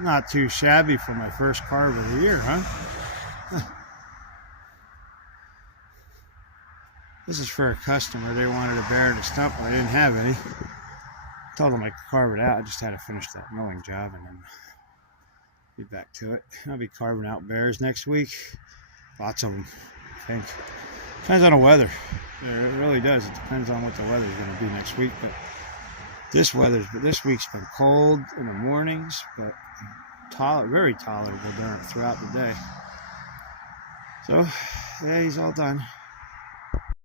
Not too shabby for my first carve of the year, huh? This is for a customer. They wanted a bear and a stump, but I didn't have any. Told them I could carve it out. I just had to finish that milling job and then be back to it. I'll be carving out bears next week. Lots of them, I think. Depends on the weather. It really does. It depends on what the weather's going to be next week. But this week's been cold in the mornings, but very tolerable throughout the day. So, yeah, he's all done.